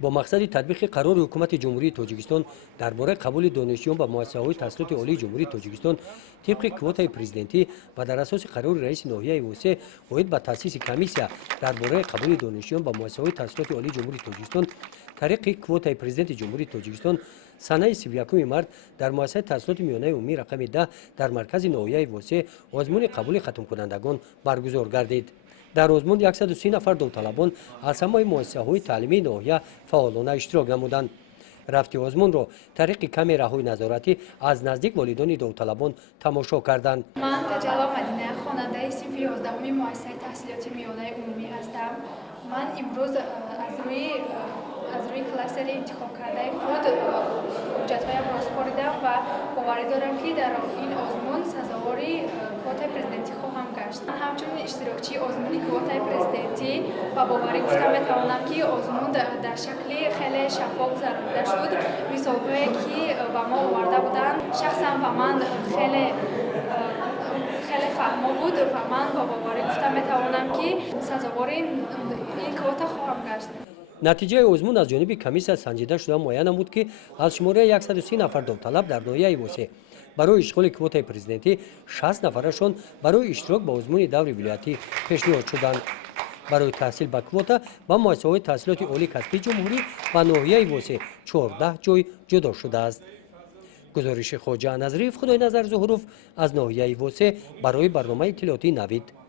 با مقصد تطبیق قرار حکومت جمهوری تاجیکستان درباره قبول دانشجویان به مؤسسه‌های تحصیلات عالی جمهوری تاجیکستان طبق کوتای پرزیدنتی و در اساس قرار رئیس ناحیه وسه اوید به تأسیس کمیسیا درباره قبول دانشجویان به مؤسسه‌های تحصیلات عالی جمهوری تاجیکستان طریق کوتای پرزیدنت جمهوری تاجیکستان سنه 31 مارس در مؤسسه تحصیلات میانه عمومی رقم 10 در مرکز ناحیه وسه آزمون قبول ختم کنندگان برگزار گردید. در آزمون 130 نفر داوطلبان از همه مؤسسه‌های تعلیمی ناحیه فعالانه اشتراک نمودند. رفت آزمون را طریق کامراهای نظارتی از نزدیک والدان داوطلبان تماشا کردند. من تجلا مدینه خواننده صنف 11 مؤسسه تحصیلاتی میانه عمومی هستم. من امروز از روی کلاس انتخاب کرده خود حجت‌هایم را سپردم و باور دارم که در این آزمون سزاوار کوتای پرزیدنتی خواهم گشت. من همچنین اشتراکچی آزمون کوتای پرزیدنتی و باوری گفتم میتوانم که آزمون در شکل خیلی شفاف گذرانده شد. مثال‌هایی که به ما آورده بودند شخصا به من خیلی فهمو بود و من با باوری گفتم میتوانم که سزاوار این کوتا خواهم گشت. نتیجه آزمون از جانب کمیسیا سنجیده شده معین نمود که از شماره 130 نفر داوطلب در ناحیه وسه برای اشغال کوتای پرزیدنتی 60 نفرشان برای اشتراک به آزمون دور ولایتی پیشنهاد شدند. برای تحصیل به کوتا با مؤسسه‌های تحصیلات عالی کسبی جمهوری و ناحیه وسه 14 جای جدا شده است. گزارش خواجه نظری خدای نظر ظهروف از ناحیه وسه برای برنامه اطلاعاتی نوید.